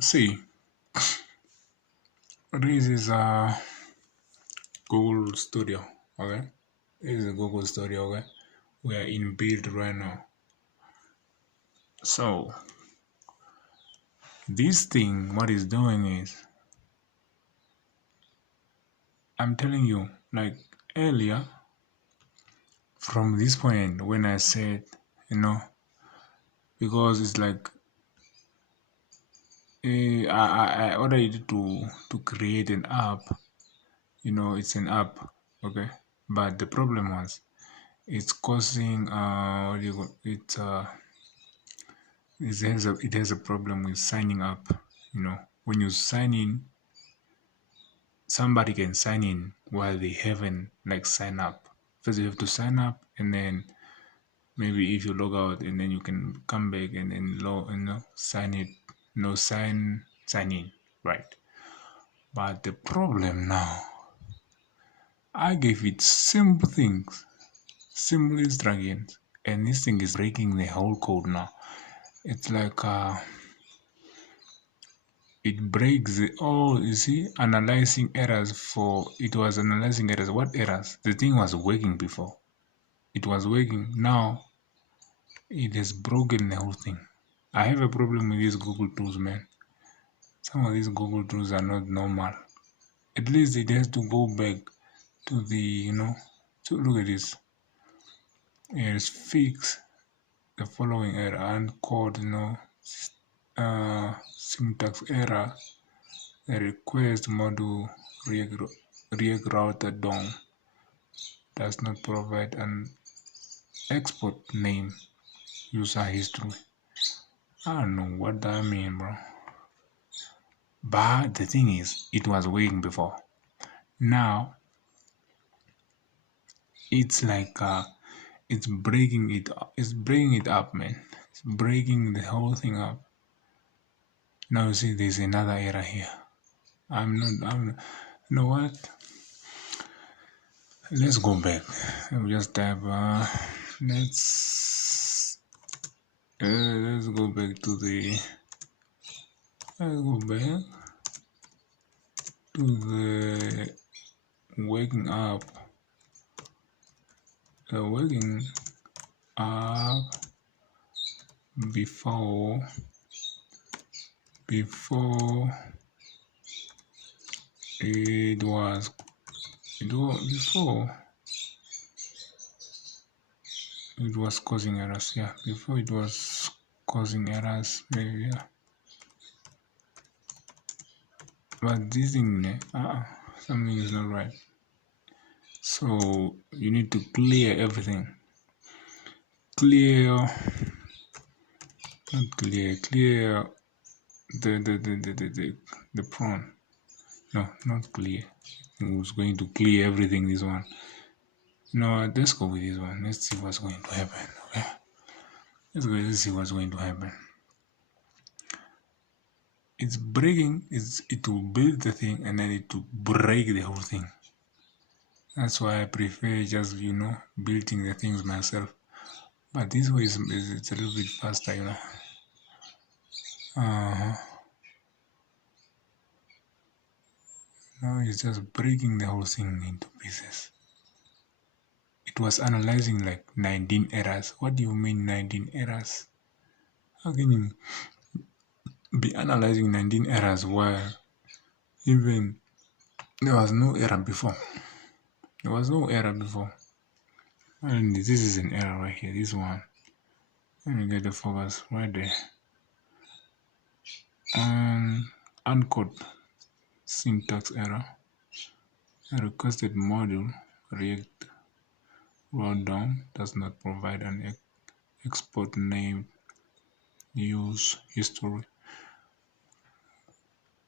See, this is a Google Studio, okay? This is a Google Studio, okay? We are in build right now. So, this thing, what it's doing is, I'm telling you, like earlier, from this point, when I said, because it's like, I ordered it to create an app, it's an app, okay? But the problem was, it's causing, what do you call it has a problem with signing up. When you sign in, somebody can sign in while they haven't like sign up. First you have to sign up, and then maybe if you log out, and then you can come back and then sign it, sign in, right? But the problem now, I gave it simple things, simple instructions, and this thing is breaking the whole code now. It's like it breaks you see, analyzing errors. It was analyzing errors. What errors? The thing was working before. It was working. Now it has broken the whole thing. I have a problem with these Google tools, man. Some of these Google tools are not normal. At least it has to go back to so look at this. It has fixed the following error and code, syntax error. The request module React router DOM does not provide an export name user history. I don't know what that means, bro. But the thing is, it was working before. Now it's like it's breaking it up, man. It's breaking the whole thing up. Now you see there's another error here. You know what? Let's go back. We'll just type let's go back to the let's go back to the waking up before it was before it was causing errors. Yeah, before it was causing errors, maybe. Yeah. But this thing, something is not right. So you need to clear everything. Clear the prawn. No, not clear. It was going to clear everything. This one. No, let's go with this one. Let's see what's going to happen. Okay. Let's see what's going to happen. It's breaking. It will build the thing and then it will break the whole thing. That's why I prefer just building the things myself. But this way it's a little bit faster, Now it's just breaking the whole thing into pieces. It was analyzing like 19 errors. What do you mean 19 errors? How can you be analyzing 19 errors while even there was no error before? There was no error before. And this is an error right here, this one. Let me get the focus right there. Uncode syntax error. A requested module React raw DOM does not provide an export name use history.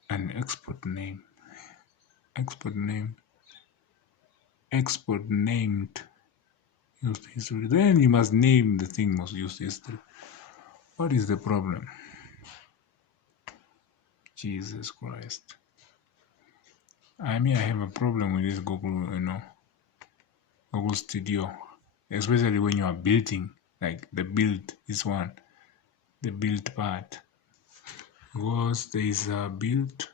An export named used history. Then you must name the thing most used history. What is the problem? Jesus Christ. I mean, I have a problem with this Google, Google Studio, especially when you are building, like the build, this one, the build part. because there is a build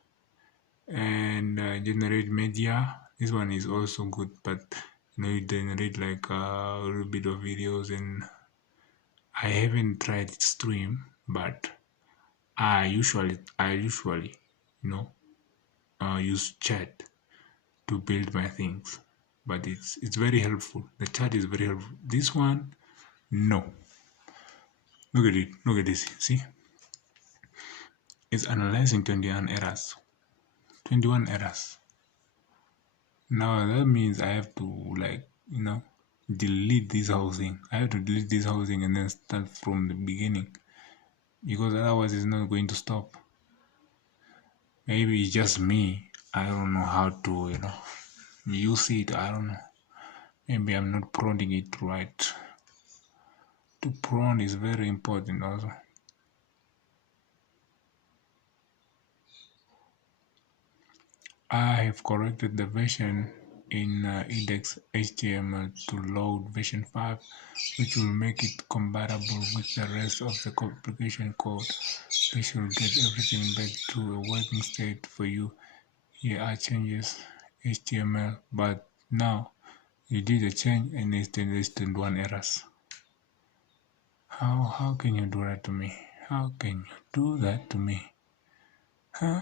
and generate media. This one is also good, but you generate like a little bit of videos, and I haven't tried stream, but I usually you know use chat to build my things, but it's very helpful. The chat is very helpful. This one, no. Look at it. Look at this. See, it's analyzing 21 errors. 21 errors. Now that means I have to delete this whole thing. I have to delete this whole thing and then start from the beginning, because otherwise it's not going to stop. Maybe it's just me. I don't know how to use it. I don't know. Maybe I'm not prodding it right. To prod is very important also. I have corrected the version in index.html to load version 5, which will make it compatible with the rest of the application code. This will get everything back to a working state for you. Here are changes HTML, but now you did a change and it's 21 errors. How can you do that to me? How can you do that to me? Huh?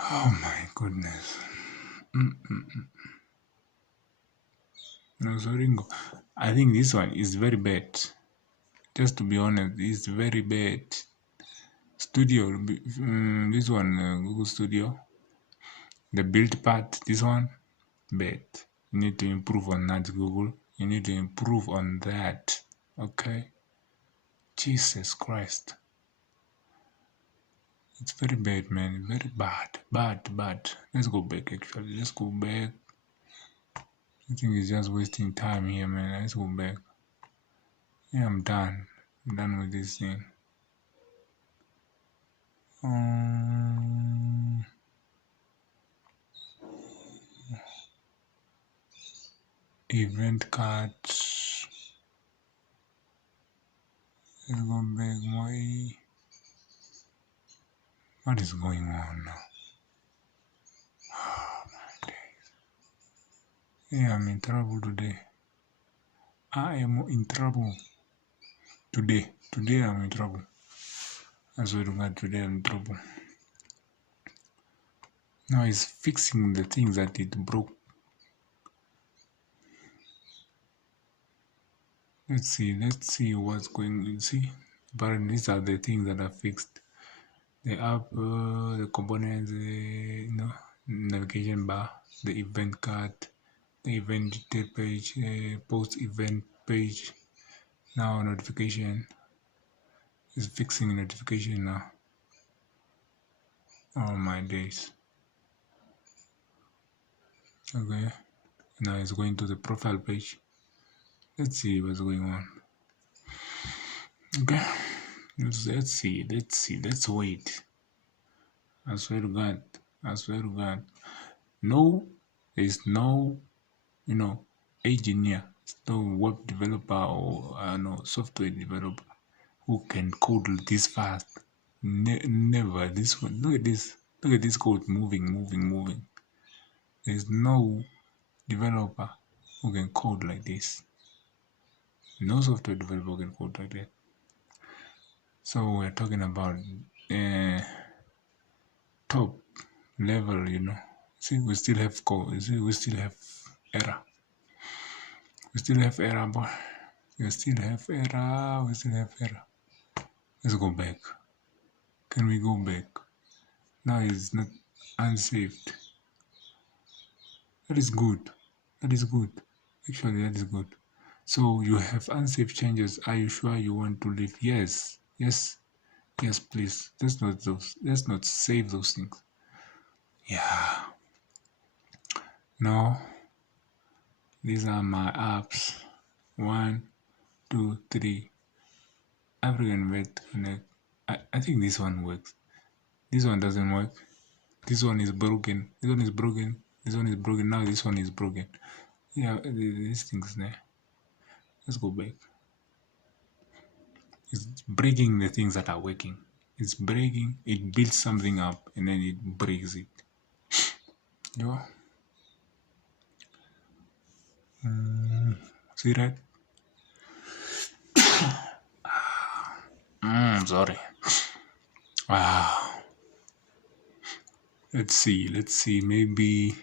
Oh my goodness. No, Zoringo. I think this one is very bad. Just to be honest, it's very bad. Studio, this one, Google Studio. The build part, this one, bad. You need to improve on that, Google. You need to improve on that. Okay? Jesus Christ. It's very bad, man. Very bad. Bad. Let's go back, actually. Let's go back. I think it's just wasting time here, man. Let's go back. Yeah, I'm done. I'm done with this thing. Event cards. Let's go back. What is going on now? Oh my days. Yeah, I'm in trouble today. I am in trouble. Today I'm in trouble. I swear to God, today I'm in trouble. Now it's fixing the things that it broke. Let's see what's going on. See, but these are the things that are fixed. The app, the components, navigation bar, the event card, the event detail page, post event page. Now notification is fixing notification now. Oh my days. Okay, now it's going to the profile page. Let's see what's going on. Okay, let's see. Let's wait. I swear to God. No, there's no, engineer, no web developer or no software developer who can code this fast. Never. This one. Look at this. Look at this code moving. There's no developer who can code like this. No software developer can code like that. So we're talking about top level, See, we still have code. See, we still have error. We still have error, boy. We still have error. Let's go back. Can we go back? Now it's not unsaved. That is good. Actually, that is good. So you have unsaved changes. Are you sure you want to leave? Yes, please. Let's not save those things. Yeah. Now, these are my apps. 1, 2, 3. African Vet Connect. I think this one works. This one doesn't work. This one is broken. This one is broken. Now this one is broken. Yeah, these things there. Let's go back. It's breaking the things that are working. It's breaking, it builds something up and then it breaks it. Yeah. See that? Sorry. Let's see. Maybe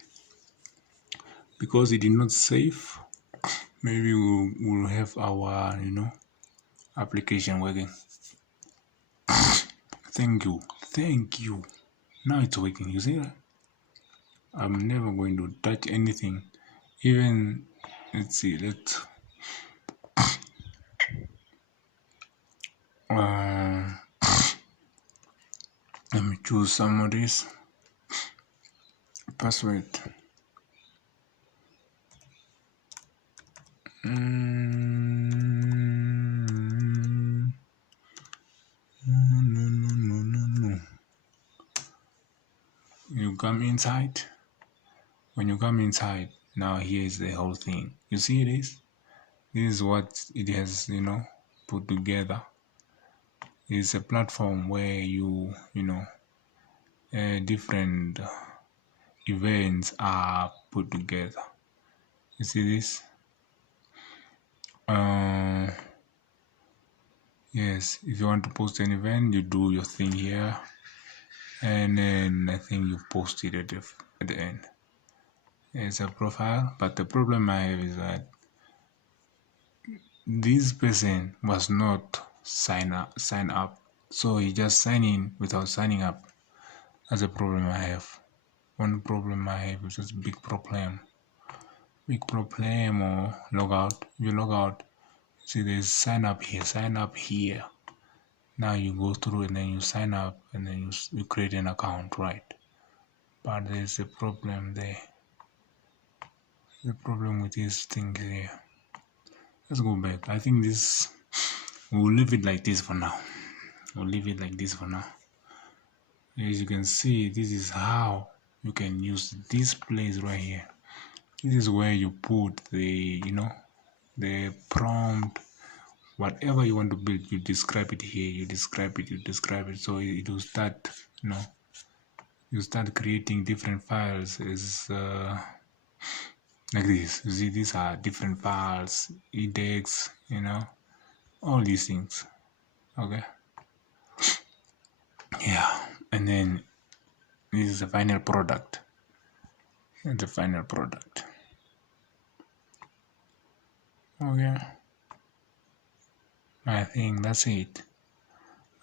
because it did not save, maybe we'll have our, application working. Thank you. Now it's working. You see that? I'm never going to touch anything. Even, let's see, uh, let me choose some of this password. No. You come inside. When you come inside, now here is the whole thing. You see this? This is what it has, put together. It's a platform where different events are put together. You see this? Yes, if you want to post an event, you do your thing here, and then I think you post it at the end. It's a profile, but the problem I have is that this person was not sign up, so he just signed in without signing up. That's a problem I have. One problem I have is just a big problem. Or log out. If you log out, see there's sign up here. Now you go through and then you sign up and then you create an account, right? But there's a problem there. The problem with this thing here. Let's go back. I think we'll leave it like this for now. As you can see, this is how you can use this place right here. This is where you put the prompt, whatever you want to build, you describe it here, you describe it, so it will start, you start creating different files as like this. You see, these are different files, index, all these things. Okay. Yeah, and then this is the final product. Okay. I think that's it.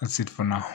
That's it for now.